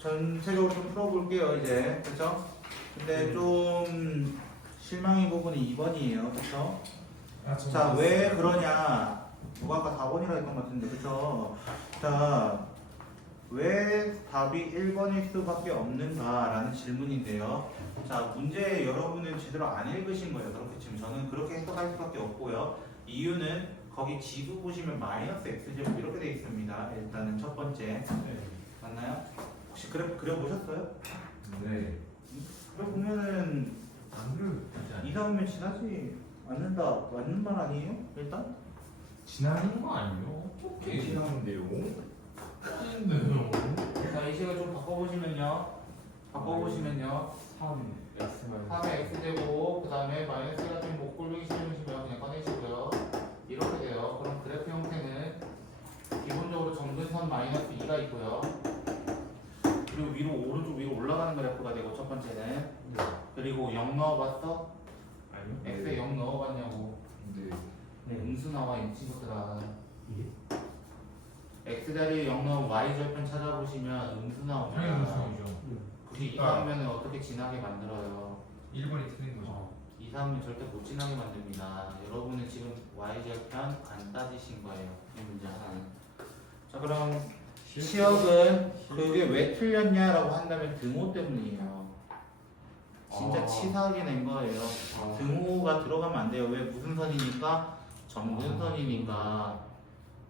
전체적으로 좀 풀어볼게요, 이제. 그쵸? 근데 좀 실망인 부분이 2번이에요. 그쵸? 자, 왜 그러냐? 누가 아까 4번이라 했던 것 같은데, 그쵸? 자, 왜 답이 1번일 수밖에 없는가라는 질문인데요. 자, 문제 여러분은 제대로 안 읽으신 거예요. 그렇게 지금 저는 그렇게 해석할 수밖에 없고요. 이유는 거기 지수 보시면 마이너스 x제곱 이렇게 돼 있습니다. 일단은 첫 번째. 맞나요? 혹시 그려보셨어요? 네. 그려보면은 안 그래도 이사 오면 지나지 않는다. 맞는 말 아니에요? 일단? 지나는 거 아니에요? 어떻게 지나는데요? 아닌데요? 자, 이 식을 좀 바꿔보시면요. 3 X만 3의 x제곱, 그 다음에 마이너스 같은 목골뱅이 실험이시면 그냥 꺼내시고요. 이렇게 돼요. 그럼 그래프 형태는 기본적으로 정근선 마이너스 2가 있고요. 그리고 위로, 오른쪽 위로 올라가는 그래프가 되고, 첫 번째는. 그리고 0 넣어봤어? 아니요? x에 0 넣어봤냐고. 네. 네, 음수 나와, 이 친구들아. x 자리에 0 넣으면 y 절편 찾아보시면 음수 나옵니다. 당연히 무슨이죠. 그게 이상하면 어떻게 지나게 만들어요? 1번이 틀린 거죠. 이상하면 절대 못 지나게 만듭니다. 여러분은 지금 y절편 안 따지신 거예요. 이 문제 하나는. 자, 그럼 시역은 그게 왜 틀렸냐라고 한다면 등호 때문이에요. 진짜 치사하게 낸 거예요. 등호가 들어가면 안 돼요. 왜? 무슨 선이니까? 정근선이니까.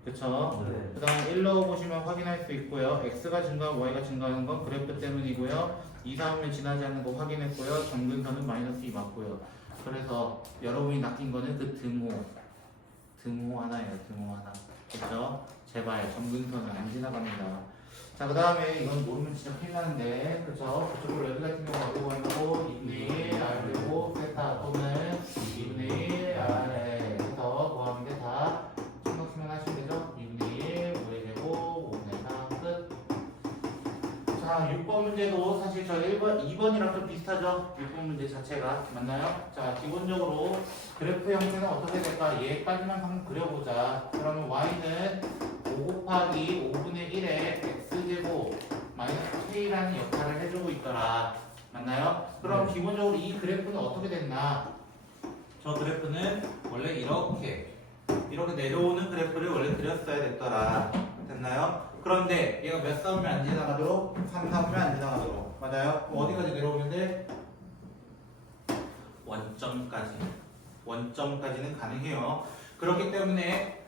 그쵸? 네. 그 다음에 1 넣어보시면 확인할 수 있고요. x가 증가하고 y가 증가하는 건 그래프 때문이고요. 2, 3면 지나지 않는 거 확인했고요. 정근선은 마이너스 2 맞고요. 그래서 여러분이 낚인 거는 그 등호 하나예요. 등호 하나. 그쵸? 제발 정근선은 안 지나갑니다. 자, 그 다음에 이건 모르면 진짜 큰일 나는데, 그쵸? 그쪽으로 여기 같은 경우 어디 보이고 2분의 1 r 되고 세타 또는 2분의 1 r에 해서 뭐하면 돼? 다 충격수면 하시면 되죠? 2분의 1 5의 제곱 5분의 4 끝. 자, 6번 문제도 사실 저 1번, 2번이랑 좀 비슷하죠? 6번 문제 자체가. 맞나요? 자, 기본적으로 그래프 형태는 어떻게 될까? 얘까지만 한번 그려보자. 그러면 y는 5 곱하기 5분의 1에 x제곱 마이너스 k라는 역할을 해주고 있더라. 맞나요? 그럼 기본적으로 이 그래프는 어떻게 됐나? 저 그래프는 원래 이렇게 내려오는 그래프를 원래 그렸어야 됐더라. 됐나요? 그런데 얘가 몇 싸우면 안 지나가도록? 3 싸우면 안 지나가도록. 맞아요? 그럼 어디까지 내려오면 돼? 원점까지는 가능해요. 그렇기 때문에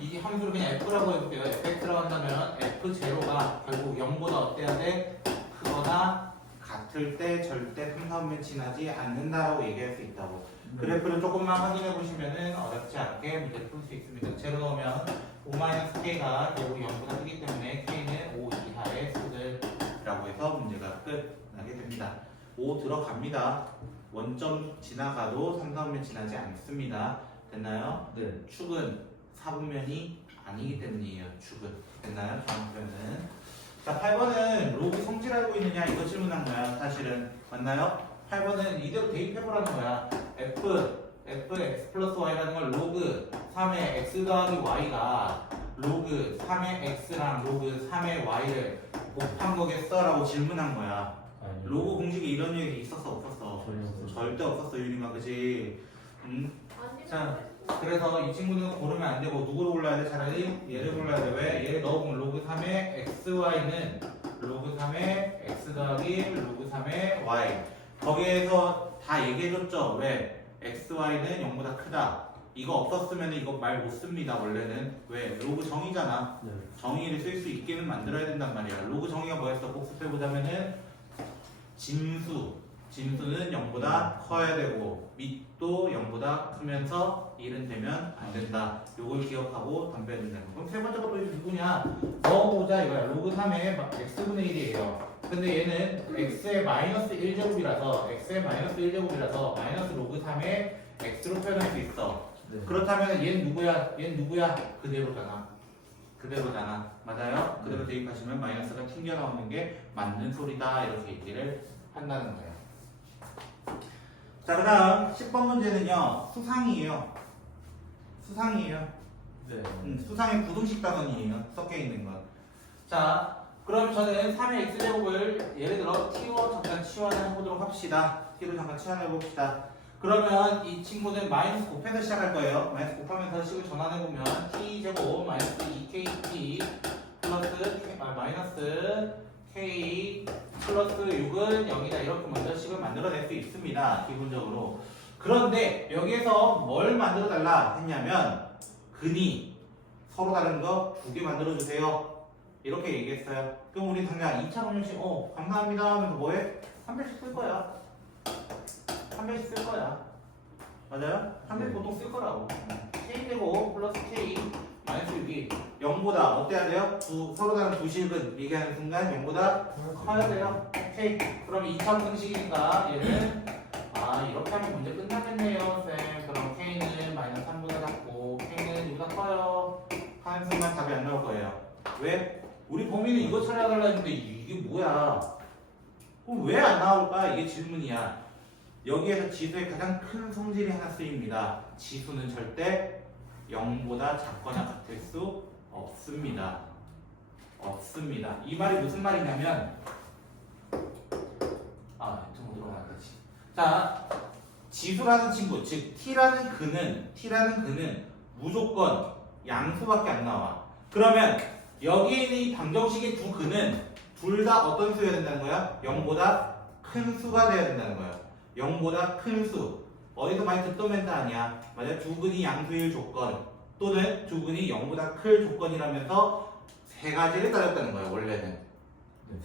이 함수를 그냥 f라고 해볼게요. fx라고 한다면 f0가 결국 0보다 어때야 돼? 크거나 같을 때 절대 3, 4면 지나지 않는다라고 얘기할 수 있다고. 그래프를 조금만 확인해 보시면은 어렵지 않게 문제를 풀 수 있습니다. 제로 넣으면 5-k가 결국 0보다 크기 때문에 k는 5 이하의 수들이라고 해서 문제가 끝나게 됩니다. 5 들어갑니다. 원점 지나가도 3, 4면 지나지 않습니다. 됐나요? 네. 축은 4분면이 아니기 때문이에요. 축은. 됐나요? 다음 표현은. 자, 8번은 로그 성질 알고 있느냐 이거 질문한 거야. 사실은. 맞나요? 8번은 이대로 대입해보라는 거야. fx 플러스 y라는 걸 로그 3의 x 더하기 y가 로그 3의 x랑 로그 3의 y를 곱한 거겠어? 라고 질문한 거야. 아니요. 로그 공식에 이런 얘기 있었어? 없었어? 전혀 없었어요. 절대 없었어, 유림아. 그치? 아니, 자, 그래서 이 친구는 고르면 안 되고 누구를 골라야 돼? 차라리 얘를 골라야 돼. 왜? 얘를 넣어보면 로그 3의 xy는 로그 3의 x 더하기 로그 3의 y. 거기에서 다 얘기해줬죠. 왜? xy는 0보다 크다. 이거 없었으면 이거 말 못 씁니다. 원래는. 왜? 로그 정의잖아. 네. 정의를 쓸 수 있게는 만들어야 된단 말이야. 로그 정의가 뭐였어? 복습해보자면은 진수는 0보다 커야 되고 밑도 0보다 크면서 1은 되면 안 된다. 요걸 기억하고 덤벼야 된다. 그럼 세 번째가 또 누구냐? 넣어보자 이거야. 로그 3의 x분의 1이에요. 근데 얘는 x의 마이너스 1제곱이라서 마이너스 로그 3의 x로 표현할 수 있어. 네. 그렇다면 얘는 누구야? 그대로잖아. 맞아요? 그대로 대입하시면 마이너스가 튕겨 나오는 게 맞는 소리다. 이렇게 얘기를 한다는 거예요. 자, 그 다음 10번 문제는요. 수상이에요. 네. 수상의 부등식 단원이에요. 섞여 있는 건. 자, 그럼 저는 3의 x제곱을 예를 들어 t로 잠깐 치환해 보도록 합시다. t로 잠깐 치환해 봅시다. 그러면 이 친구는 마이너스 곱해서 시작할 거예요. 마이너스 곱하면서 식을 전환해 보면 t제곱 마이너스 2kt 플러스 마이너스 k 플러스 6은 0이다. 이렇게 먼저 식을 만들어낼 수 있습니다. 기본적으로. 그런데 여기에서 뭘 만들어 달라 했냐면 근이 서로 다른 거 2개 만들어 주세요. 이렇게 얘기했어요. 그럼 우리 당장 2차 방정식 감사합니다 하면서 뭐해? 3배씩 쓸 거야. 3배씩 쓸 거야. 맞아요? 3배 보통 쓸 거라고. k제곱 플러스 k 마이너스 6이 0보다 어때야 돼요? 서로 다른 두 식은 얘기하는 순간 0보다 커야 돼요. 오케이. 그럼 2차 방정식이니까 얘는 이렇게 하면 문제 끝나겠네요 쌤. 그럼 k는 마이너스 3보다 작고 k는 6보다 커요 하는 순간 답이 안 나올 거예요. 왜? 우리 범위는 이거 찾아달라 했는데 이게 뭐야? 그럼 왜 안 나올까? 이게 질문이야. 여기에서 지수의 가장 큰 성질이 하나 쓰입니다. 지수는 절대 0보다 작거나 같을 수 없습니다. 없습니다. 이 말이 무슨 말이냐면 좀 들어가야지. 자, 지수라는 친구, 즉 t라는 근은 무조건 양수밖에 안 나와. 그러면 여기에 있는 이 방정식의 두 근은 둘 다 어떤 수여야 된다는 거야? 0보다 큰 수가 돼야 된다는 거야. 0보다 큰 수. 어디서 많이 듣던 멘트 아니야. 맞아요? 두 근이 양수일 조건 또는 두 근이 0보다 클 조건이라면서 세 가지를 따졌다는 거야. 원래는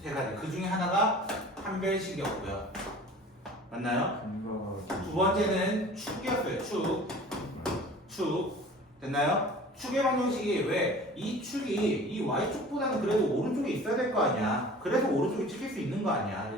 세 가지. 그 중에 하나가 판별식이었고요. 맞나요? 두 번째는 축이었어요. 축. 됐나요? 축의 방정식이 왜? 이 축이 이 y축보다는 그래도 오른쪽에 있어야 될 거 아니야. 그래서 오른쪽에 찍힐 수 있는 거 아니야.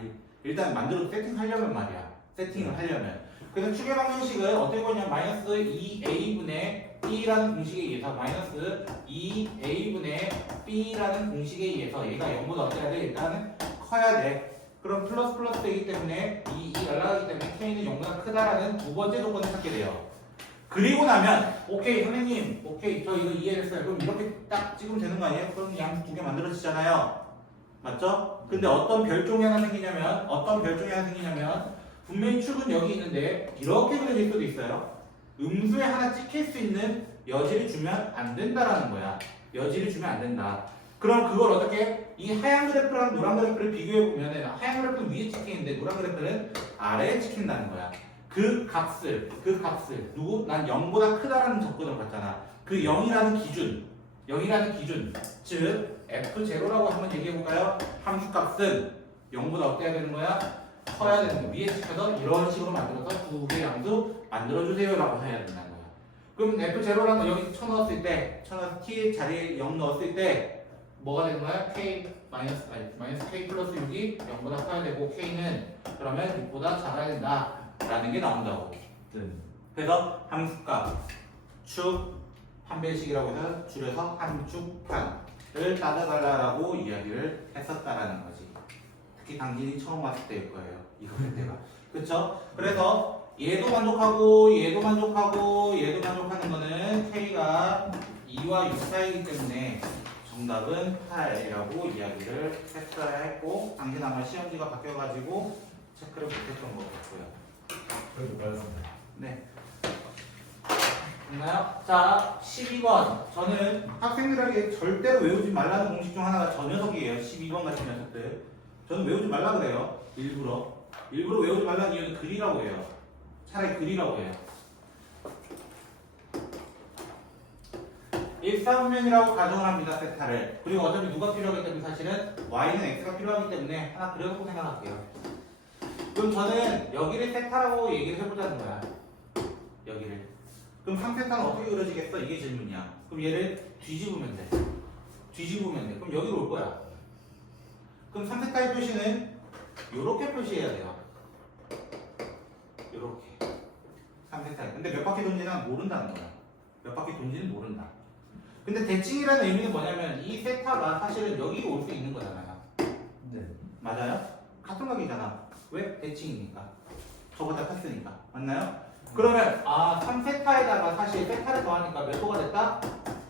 일단 만들어 세팅하려면 말이야. 세팅을 하려면. 그래서 축의 방정식은 어떻게 보냐면 마이너스 2a분의 b라는 공식에 의해서 마이너스 2a분의 b라는 공식에 의해서 얘가 0보다 어때야 돼? 일단은 커야 돼. 그럼 플러스 되기 때문에 이 연락하기 때문에 k는 0보다 크다라는 두 번째 조건을 찾게 돼요. 그리고 나면 오케이 선생님 오케이 저 이거 이해했어요. 그럼 이렇게 딱 찍으면 되는 거 아니에요? 그럼 양수 두 개 만들어지잖아요. 맞죠? 근데 어떤 별종이 하나 생기냐면 분명히 축은 여기 있는데 이렇게 그려질 수도 있어요. 음수에 하나 찍힐 수 있는 여지를 주면 안 된다라는 거야. 여지를 주면 안 된다. 그럼 그걸 어떻게 이 하얀 그래프랑 노란 그래프를 비교해 보면은 하얀 그래프는 위에 찍히는데 노란 그래프는 아래에 찍힌다는 거야. 그 값을 누구? 난 0보다 크다라는 접근을 봤잖아. 그 0이라는 기준 즉 f0라고 한번 얘기해 볼까요? 함수값은 0보다 어때야 되는 거야? 커야 되는 거야. 위에 찍혀서 이런 식으로 만들어서 두 개의 양수 만들어주세요 라고 해야 된다는 거야. 그럼 f0라는 거 여기 쳐넣었을 때 t 자리에 0 넣었을 때 뭐가 되는 거야? 마이너스 k 플러스 6이 0보다 커야 되고 k는 그러면 6보다 작아야 된다 라는 게 나온다고. 그래서 함수값 축 판별식이라고 해서 줄여서 함축판을 따져달라고 이야기를 했었다라는 거지. 특히 당신이 처음 왔을 때일 거예요. 이거 할 때가. 그쵸? 그래서 얘도 만족하고 얘도 만족하는 거는 k가 2와 6 사이이기 때문에 정답은 8이라고 이야기를 했어야 했고 당신 아마 시험지가 바뀌어가지고 체크를 못했던 것 같고요. 그래도 맞았습니다. 네. 됐나요? 자, 12번. 저는 학생들에게 절대로 외우지 말라는 공식 중 하나가 저 녀석이에요. 12번 같은 녀석들. 저는 외우지 말라 그래요. 일부러 외우지 말라는 이유는 글이라고 해요. 차라리 글이라고 해요. 일사분면이라고 가정을 합니다. 세타를. 그리고 어차피 누가 필요하기 때문에 사실은 y는 x가 필요하기 때문에 하나 그려놓고 생각할게요. 그럼 저는 여기를 세타라고 얘기를 해보자는 거야. 여기를. 그럼 3세타는 어떻게 그려지겠어? 이게 질문이야. 그럼 얘를 뒤집으면 돼. 그럼 여기로 올 거야. 그럼 3세타의 표시는 이렇게 표시해야 돼요. 이렇게. 3세타. 근데 몇 바퀴 돈지는 모른다는 거야. 몇 바퀴 돈지는 모른다. 근데 대칭이라는 의미는 뭐냐면 이 세타가 사실은 여기 올 수 있는 거잖아요. 네. 맞아요? 같은 각이잖아. 왜? 대칭이니까. 저거다 폈으니까. 맞나요? 그러면 3세타에다가 사실 세타를 더하니까 몇 도가 됐다?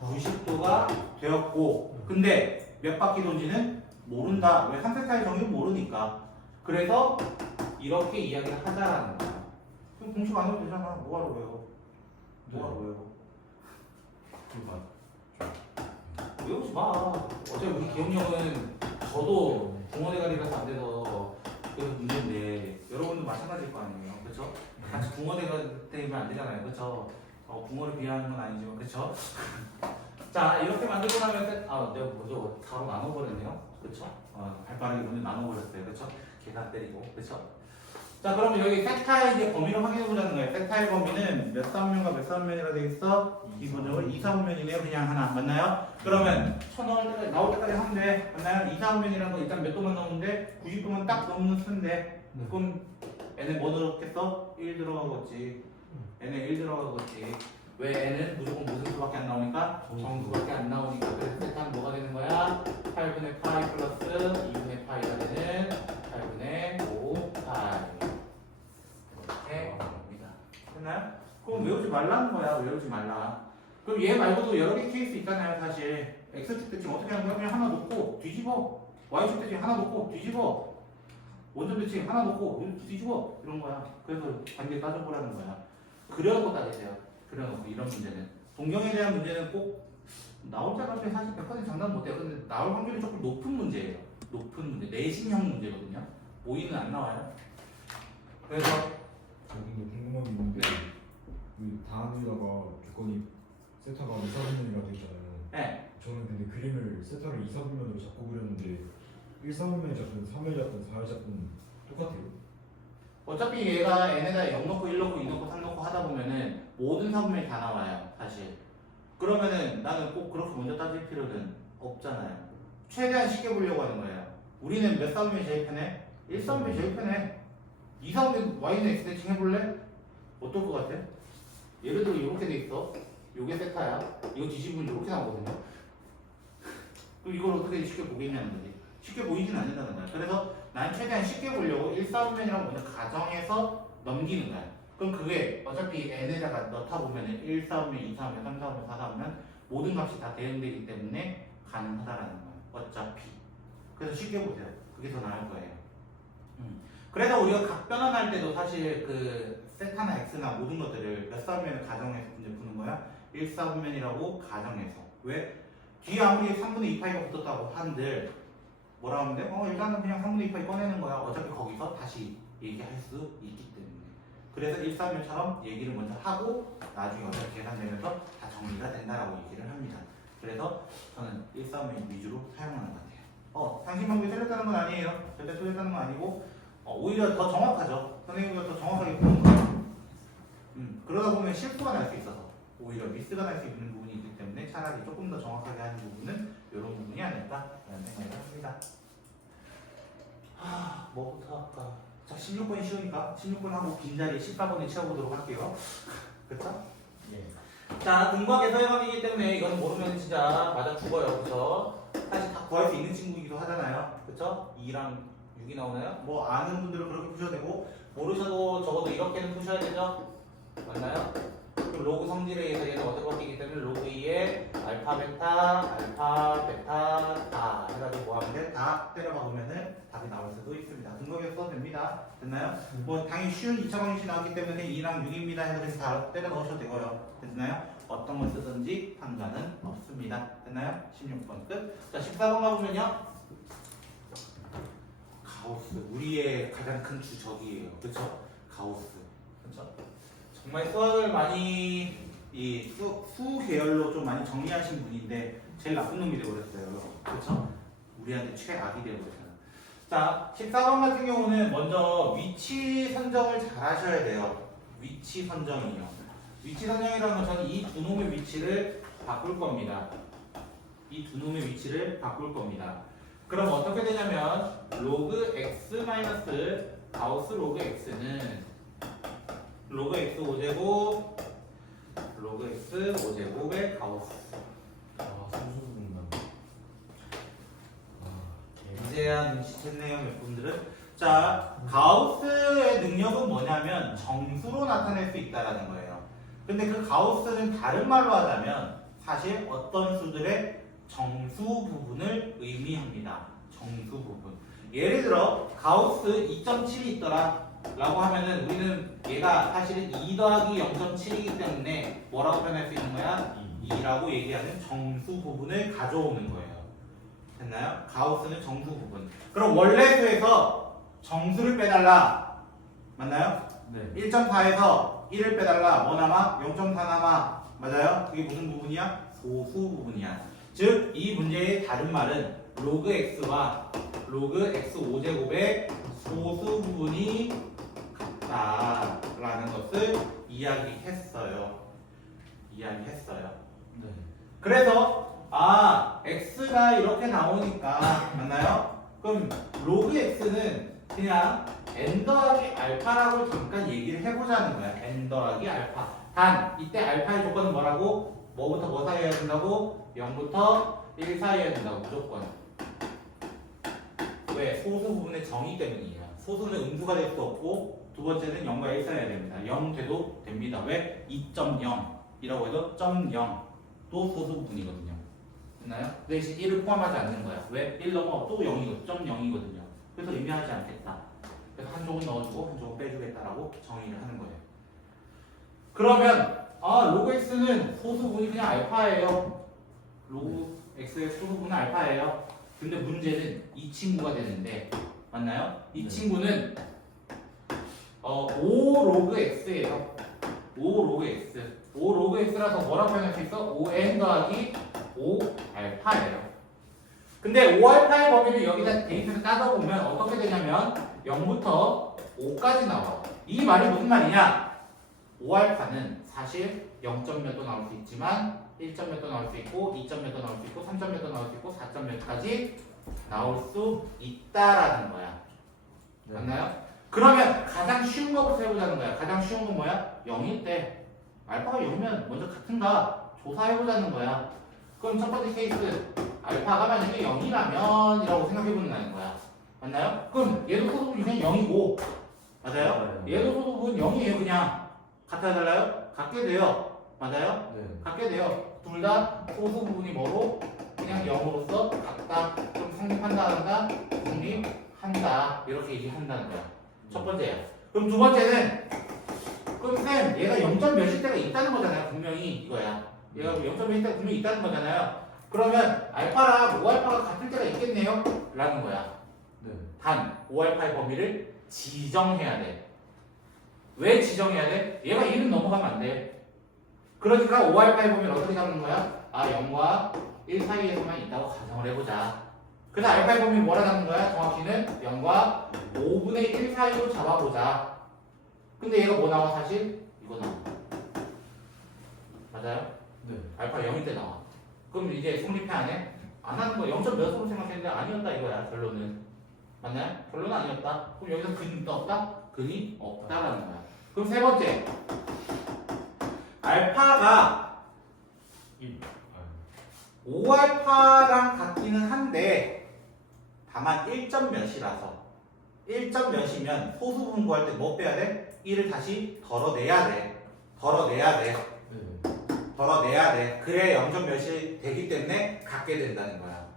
90도가 되었고 근데 몇 바퀴 돈지는 모른다. 왜 3세타의 정의를 모르니까. 그래서 이렇게 이야기를 하자라는 거야. 그럼 공식 안 해도 되잖아. 뭐하러 외워? 뭐하러 외워? 외우지 마. 어차피 우리 기억력은 저도 붕어대가리라서 안 돼서 그래서 문제인데 여러분도 마찬가지일 거 아니에요. 그렇죠? 같이 붕어대가 되면 안 되잖아요. 그렇죠? 붕어를 비하하는 건 아니지만 그렇죠? 자 이렇게 만들고 나면 내가 먼저 바로 나눠버렸네요. 그렇죠? 발빠르게 먼저 나눠버렸어요. 그렇죠? 계산 때리고 그렇죠? 자 그럼 여기 세타의 이제 범위를 확인해 보자는 거예요. 세타의 범위는 몇 사분면과 몇 사분면이라 되어 있어? 기본적으로 2사분면이네요. 그냥 하나 맞나요? 그러면 나올 때까지 하면 돼. 맞나요? 2사분면이라는 거 일단 몇 도만 넘으면 90도만 딱 넘는 수인데 그럼 n에 뭐 들어갔겠어? 1 들어가겠지. n에 1 들어가겠지. 왜 n은 무조건 무슨 수밖에 안 나오니까? 정수밖에 안 나오니까. 그래서 세타는 뭐가 되는 거야? 8분의 파이 플러스 2분의 파이가 되는 8분의 5 파이. 이렇게 됩니다. 됐나요? 그럼 외우지 말라는 거야. 외우지 말라. 그럼 얘 말고도 여러 개 케이스 있잖아요. 사실 x축 대칭 어떻게 하는 거야? 그냥 하나 놓고 뒤집어. y축 대칭 하나 놓고 뒤집어. 원점 대칭 하나 놓고 뒤집어. 이런 거야. 그래서 관계 따져보라는 거야. 그려놓고 따지세요. 그려놓고 이런 문제는 동경에 대한 문제는 꼭 나올 때까지 사실 100% 장담 못해요. 근데 나올 확률이 조금 높은 문제예요. 높은 문제. 내신형 문제거든요. 모의는 안 나와요. 그래서 근데 궁금한 게 있는데 그 다음에다가 조건이 세타가 2사분면이라고 돼 있잖아요. 네. 저는 근데 그림을 세타를 2사분면으로 잡고 그렸는데 1사분면이 잡든 3을 잡든 4를 잡든 똑같아요. 어차피 얘가 n에다 0 넣고 1 넣고 2 넣고 3 넣고 하다 보면은 모든 사분면이 다 나와요. 사실. 그러면은 나는 꼭 그렇게 먼저 따질 필요는 없잖아요. 최대한 쉽게 보려고 하는 거예요. 우리는 몇 사분면이 제일 편해? 1사분면이 제일 편해. 2사분면 y는 x 대칭 해볼래? 어떨 것 같아? 예를 들어 이렇게 돼 있어. 요게 세타야. 이거 뒤집으면 이렇게 나오거든요. 그럼 이걸 어떻게 쉽게 보겠냐는 거지. 쉽게 보이진 않는다는 거야. 그래서 난 최대한 쉽게 보려고 1사분면이라고 먼저 가정해서 넘기는 거야. 그럼 그게 어차피 n에다가 넣다 보면은 1사분면, 2사분면, 3사분면, 4사분면 모든 값이 다 대응되기 때문에 가능하다라는 거야. 어차피. 그래서 쉽게 보세요. 그게 더 나을 거예요. 그래서 우리가 각 변환할 때도 사실 그 세타나 x나 모든 것들을 몇 사분면을 가정해서 문제 푸는 거야? 1사분면이라고 가정해서. 왜? 뒤에 아무리 3분의 2파이가 붙었다고 한들 뭐라 하면 돼? 일단은 그냥 3분의 2파이 꺼내는 거야. 어차피 거기서 다시 얘기할 수 있기 때문에. 그래서 1사분면처럼 얘기를 먼저 하고 나중에 어차피 계산되면서 다 정리가 된다라고 얘기를 합니다. 그래서 저는 1사분면 위주로 사용하는 것 같아요. 상식 방법이 틀렸다는 건 아니에요. 절대 틀렸다는 건 아니고 오히려 더 정확하죠. 선생님보다 더 정확하게 푸는 거예요. 그러다 보면 실수가 날 수 있어서 오히려 미스가 날 수 있는 부분이 있기 때문에 차라리 조금 더 정확하게 하는 부분은 이런 부분이 아닐까라는 생각을 합니다. 뭐부터 할까? 자, 16번이 쉬우니까 16번 하고 빈자리 14번에 채워보도록 할게요. 그쵸? 예. 자, 등박의 서해감이기 때문에 이건 모르면 진짜 맞아 죽어요. 그쵸? 사실 다 구할 수 있는 친구이기도 하잖아요. 그쵸? 2랑 6이 나오나요? 뭐 아는 분들은 그렇게 푸셔도 되고 모르셔도 적어도 이렇게는 푸셔야 되죠? 맞나요? 그럼 로그 성질에 의해서 얘는 어떻게 바뀌기 때문에 로그 2에 알파 베타 다 해가지고 뭐 하면 돼? 다 때려봐 보면은 답이 나올 수도 있습니다. 근거에 써도 됩니다. 됐나요? 뭐 당연히 쉬운 2차 방정식 나왔기 때문에 2랑 6입니다 해서 그래서 다 때려 넣으셔도 되고요. 됐나요? 어떤 걸 쓰든지 상관은 없습니다. 됐나요? 16번 끝. 자, 14번 가보면요. 가우스. 우리의 가장 큰 주적이에요. 그쵸? 가우스. 그쵸? 정말 수학을 많이 수 계열로 좀 많이 정리하신 분인데 제일 나쁜 놈이 되어버렸어요. 그쵸? 우리한테 최악이 되어버렸어요. 자, 14번 같은 경우는 먼저 위치 선정을 잘 하셔야 돼요. 위치 선정이요. 위치 선정이라는 건 저는 이 두 놈의 위치를 바꿀 겁니다. 이 두 놈의 위치를 바꿀 겁니다. 그럼 어떻게 되냐면 로그 x 마이너스 가우스 로그 x는 로그 x 5제곱 로그 x 5제곱의 가우스. 삼수분만. 이제야 눈치챘네요 몇 분들은. 자, 가우스의 능력은 뭐냐면 정수로 나타낼 수 있다라는 거예요. 근데 그 가우스는 다른 말로 하자면 사실 어떤 수들의 정수 부분을 의미합니다. 정수 부분. 예를 들어 가우스 2.7이 있더라 라고 하면은 우리는 얘가 사실은 2 더하기 0.7이기 때문에 뭐라고 표현할 수 있는 거야? 2라고 얘기하는 정수 부분을 가져오는 거예요. 됐나요? 가우스는 정수 부분. 그럼 원래수에서 정수를 빼달라. 맞나요? 네. 1.4에서 1을 빼달라. 뭐 남아? 0.4 남아. 맞아요? 그게 무슨 부분이야? 소수 부분이야. 즉, 이 문제의 다른 말은 로그 x와 로그 x 5제곱의 소수 부분이 같다라는 것을 이야기했어요. 네. 그래서 x가 이렇게 나오니까 맞나요? 그럼 로그 x는 그냥 n 더하기 알파라고 잠깐 얘기를 해보자는 거야. n 더하기 알파. 단 이때 알파의 조건은 뭐라고? 뭐부터 뭐 사이여야 된다고? 0부터 1 사이여야 된다고 무조건. 왜? 소수 부분의 정의 때문이에요. 소수는 음수가 될 수 없고 두 번째는 0과 1 사이여야 됩니다. 0 돼도 됩니다. 왜? 2.0이라고 해도 0.0도 소수 부분이거든요. 됐나요? 그 대신 1을 포함하지 않는 거야. 왜? 1 넘어 또 0이거든요. 0.0이거든요. 그래서 의미하지 않겠다. 그래서 한쪽은 넣어주고 한쪽은 빼주겠다라고 정의를 하는 거예요. 그러면 로그 x는 소수분이 그냥 알파예요. 로그 x의 소수분은 알파예요. 근데 문제는 이 친구가 되는데 맞나요? 이 네. 친구는 5 로그 x예요. 5 로그 x. 5 로그 x라서 뭐라고 표현할 수 있어? 5n 더하기 5 알파예요. 근데 5 알파의 범위를 여기다 대입해서 따져보면 어떻게 되냐면 0부터 5까지 나와요. 이 말이 무슨 말이냐? 5 알파는 사실 0점 몇도 나올 수 있지만 1점 몇도 나올 수 있고 2점 몇도 나올 수 있고 3점 몇도 나올 수 있고 4점 몇까지 나올 수 있다라는 거야. 네. 맞나요? 그러면 가장 쉬운 거부터 해보자는 거야. 가장 쉬운 건 뭐야? 0일 때 알파가 0이면 먼저 같은가 조사해보자는 거야. 그럼 첫 번째 케이스 알파가 만약에 0이라면 이라고 생각해보는 거야. 맞나요? 그럼 얘도 소수분 그냥 0이고 맞아요? 얘도 소수분 0이에요. 그냥 같아야 달라요? 같게 돼요. 맞아요? 네. 같게 돼요. 둘 다 소수 부분이 뭐로? 그냥 0으로서 같다. 그럼 성립한다 한다? 성립한다. 이렇게 얘기한다는 거야. 첫 번째야. 그럼 두 번째는 그럼 쌤 얘가 0점 몇일 때가 있다는 거잖아요. 분명히 이거야. 얘가 0점 몇일 때가 분명히 있다는 거잖아요. 그러면 알파랑 5알파가 같을 때가 있겠네요? 라는 거야. 네. 단 5알파의 범위를 지정해야 돼. 왜 지정해야 돼? 얘가 1은 넘어가면 안 돼. 그러니까 5알파의 범위를 어떻게 잡는 거야? 0과 1 사이에서만 있다고 가정을 해보자. 그래서 알파의 범위를 뭐라 잡는 거야? 정확히는 0과 5분의 1 사이로 잡아보자. 근데 얘가 뭐 나와 사실? 이거 나와. 맞아요? 네. 알파 0일 때 나와. 그럼 이제 성립해 안 해? 안 하는 거 0점 몇으로 생각했는데 아니었다 이거야 결론은. 맞나요? 결론은 아니었다. 그럼 여기서 근이 없다? 근이 없다라는 거야. 그럼 세 번째 알파가 5알파랑 같기는 한데 다만 1점 몇이라서 1점 몇이면 소수분 구할 때 뭐 빼야 돼? 1을 다시 덜어내야 돼. 네. 덜어내야 돼. 그래야 0점 몇이 되기 때문에 갖게 된다는 거야.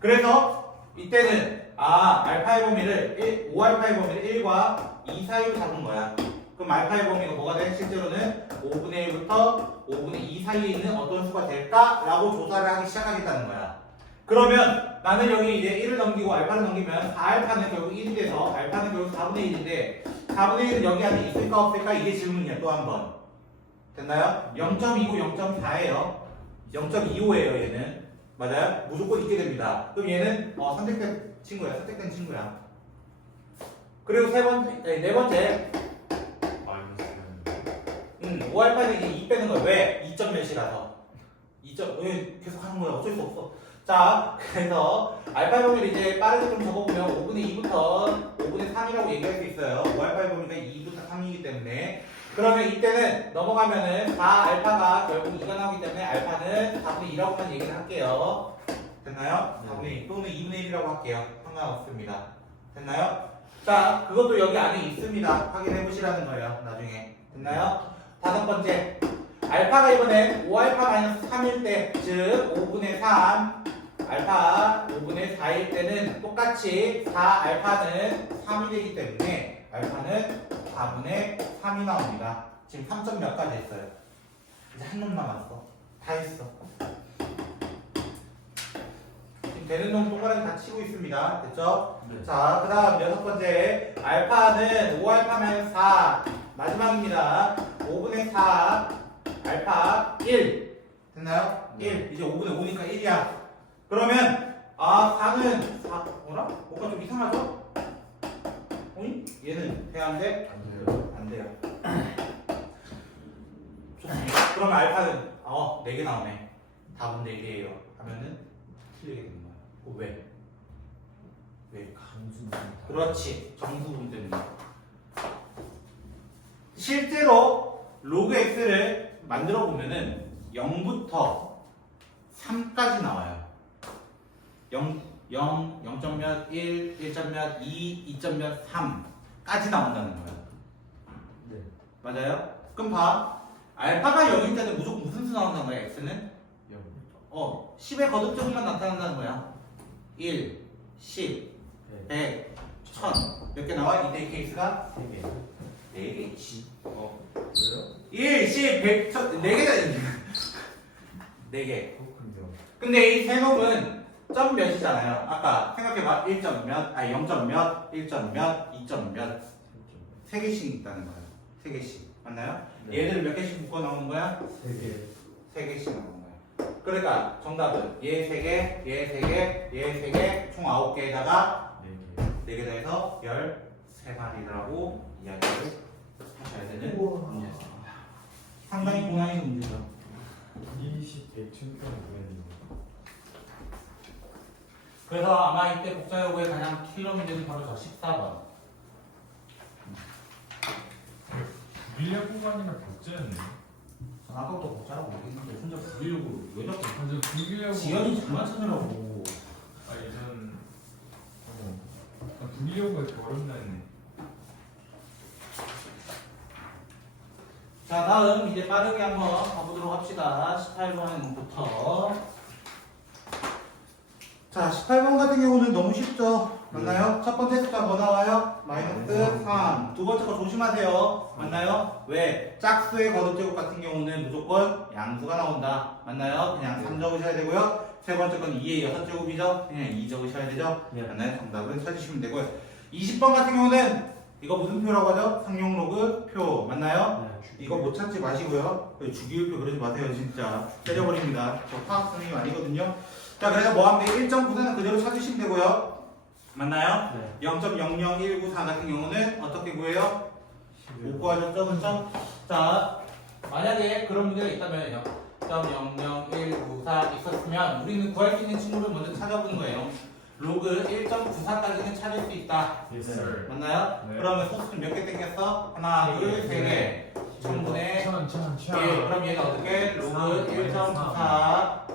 그래서 이때는 알파의 범위를 5알파의 범위를 1과 2 사이로 잡은 거야. 그럼 알파의 범위가 뭐가 돼? 실제로는 5분의 1부터 5분의 2 사이에 있는 어떤 수가 될까라고 조사를 하기 시작하겠다는 거야. 그러면 나는 여기 이제 1을 넘기고 알파를 넘기면 4알파는 결국 1이 돼서 알파는 결국 4분의 1인데 4분의 1은 여기 안에 있을까 없을까? 이게 질문이야. 또 한 번. 됐나요? 0.29, 0.4예요. 0.25예요 얘는. 맞아요? 무조건 있게 됩니다. 그럼 얘는 선택된 친구야. 그리고 네 번째 5알파는 이제 2 빼는 거야. 왜? 2점 몇이라서. 2점 왜 계속 하는 거야? 어쩔 수 없어. 자, 그래서 알파 범위를 이제 빠르게 좀 적어보면 5분의 2부터 5분의 3이라고 얘기할 수 있어요. 5알파의 범위가 2부터 3이기 때문에. 그러면 이때는 넘어가면은 4알파가 결국 2가 나오기 때문에 알파는 4분의 2라고만 얘기를 할게요. 됐나요? 4분의 2 또는 2분의 1이라고 할게요. 상관없습니다. 됐나요? 자, 그것도 여기 안에 있습니다. 확인해 보시라는 거예요. 나중에. 됐나요? 다섯 번째. 알파가 이번엔 5알파 마이너스 3일 때, 즉 5분의 3 알파 5분의 4일 때는 똑같이 4 알파는 3이 되기 때문에 알파는 4분의 3이 나옵니다. 지금 3점 몇 가지 했어요? 이제 한 놈 남았어. 다 했어. 지금 되는 놈 동그라미 다 치고 있습니다. 됐죠? 네. 자, 그 다음 6번째 알파는 5알파 4 마지막입니다. 5분의 4 알파 1 됐나요? 네. 1 이제 5분의 5니까 1이야. 그러면 4는 4 뭐라? 뭔가 좀 이상하죠? 어이? 얘는 돼야 안 돼? 안 돼요. 안 돼요. 좋습니다. 그러면 알파는 4개 나오네. 답은 4개예요. 하면은 틀리게 되는 거야. 왜? 왜? 그렇지. 정수분 때문에. 실제로 로그 x를 만들어 보면은 0부터 3까지 나와요. 0, 0점 몇, 1, 1점 몇, 2, 2점 몇, 3까지 나온다는 거예요. 네. 맞아요? 그럼 봐. 알파가 0일 때는 무조건 무슨 수 나온다는 거야, x는? 10의 거듭제곱만 나타난다는 거야. 1, 10, 100, 1000. 몇 개 나와? 이때 케이스가 3개. 4개 있지. 왜요? 1, 10, 100, 1000, 4개다. 4개. 그렇군요. 근데 이 세 놈은 점 몇이잖아요. 아까 생각해봐. 1점 몇, 0점 몇, 1점 몇, 2점 몇. 3개씩 있다는 거예요. 3개씩. 맞나요? 네. 얘들 몇 개씩 묶어 나오는 거야? 3개. 3개씩 나오는 거야. 그러니까 정답은 얘 3개, 얘 3개, 얘 3개, 총 9개에다가 4개 더해서 13마리라고 이야기를 하셔야 되는 문제였습니다. 상당히 고난이 있는 문제죠. 20, 100, 1000건 구했는데. 그래서 아마 이때 복사요구의 가장 킬러 문제는 바로 저 14번. 밀려 구간이랑 복제였네. 전 아까부터 복사라고 얘기했는데 혼자 부르려고 왜 자꾸 완전 불기려고. 지연이 장난 찾으라고. 아 예전. 불기려고 이렇게 어렵나 했네. 자, 다음 이제 빠르게 한번 가보도록 합시다. 18번부터. 자, 18번 같은 경우는 너무 쉽죠? 맞나요? 첫 번째 숫자 뭐 나와요? 마이너스 3. 두 번째 거 조심하세요. 맞나요? 왜? 짝수의 거듭제곱 같은 경우는 무조건 양수가 나온다. 맞나요? 그냥 3 적으셔야 되고요. 세 번째 건 2의 6제곱이죠? 그냥 2 적으셔야 되죠? 네. 맞나요? 정답은 찾으시면 되고요. 20번 같은 경우는 이거 무슨 표라고 하죠? 상용 로그 표. 맞나요? 이거 못 찾지 마시고요. 주기율표 그러지 마세요. 진짜 때려버립니다. 저 화학 선생님 아니거든요. 자, 그래서 뭐 하면 돼? 1.9는 그대로 찾으시면 되고요. 맞나요? 네. 0.00194 같은 경우는 어떻게 구해요? 못 구하셨죠? 그렇죠? 자, 만약에 그런 문제가 있다면 0.00194 있었으면 우리는 구할 수 있는 친구를 먼저 찾아보는 거예요. 로그 1.94까지는 찾을 수 있다. Yes, sir. 맞나요? 네. 그러면 소수는 몇 개 땡겼어? 하나, 둘, 세 개. 1000분의 천. 1. 그럼 얘는 어떻게? 로그 1.94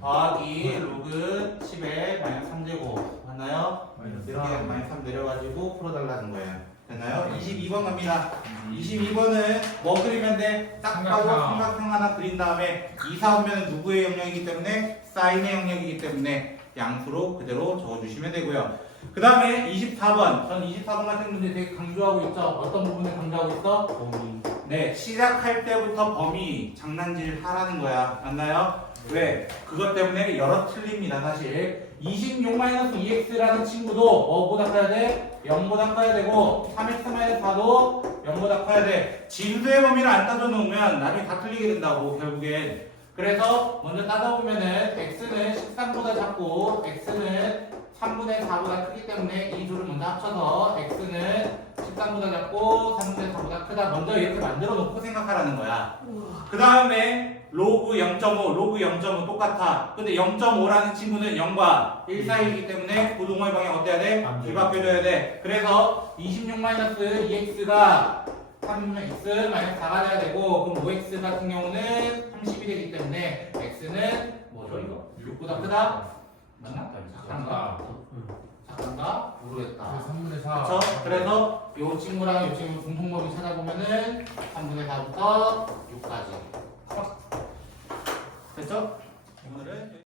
더하기 로그 10의 마이너스 3제곱. 맞나요? 이렇게 마이너스 3 내려가지고 풀어달라는 거예요. 됐나요? 22번 갑니다. 22번은 뭐 그리면 돼? 딱 봐도 삼각형 하나 그린 다음에 2, 4 오면 누구의 영역이기 때문에? 사인의 영역이기 때문에 양수로 그대로 적어주시면 되고요. 그 다음에 24번. 전 24번 같은 문제 되게 강조하고 있죠. 어떤 부분을 강조하고 있어? 범위. 네, 시작할 때부터 범위 장난질 하라는 거야. 맞나요? 왜? 그것 때문에 여러 틀립니다, 사실. 26-2x라는 친구도 뭐보다 커야 돼? 0보다 커야 되고 3x-4도 0보다 커야 돼. 진수의 범위를 안 따져놓으면 나중에 다 틀리게 된다고, 결국엔. 그래서 먼저 따져보면은 x는 13보다 작고 x는 3분의 4보다 크기 때문에 이 둘을 먼저 합쳐서 x는 13보다 작고 3분의 4보다 크다. 먼저 이렇게 만들어 놓고 생각하라는 거야. 그 다음에 로그 0.5, 로그 0.5 똑같아. 근데 0.5라는 친구는 0과 1 사이이기 때문에 부동호의 방향 어때야 돼? 안 돼. 뒤바뀌어줘야 돼. 그래서 26-2x가 3x-4가 돼야 되고, 그럼 5x 같은 경우는 30이 되기 때문에 x는 뭐죠 이거? 6보다 크다? 맞나? 작단가? 작단가? 모르겠다. 3분의 4. 그렇죠? 그래서 이 친구랑 이 친구 공통범위 찾아보면은 3분의 4부터 6까지. 됐죠?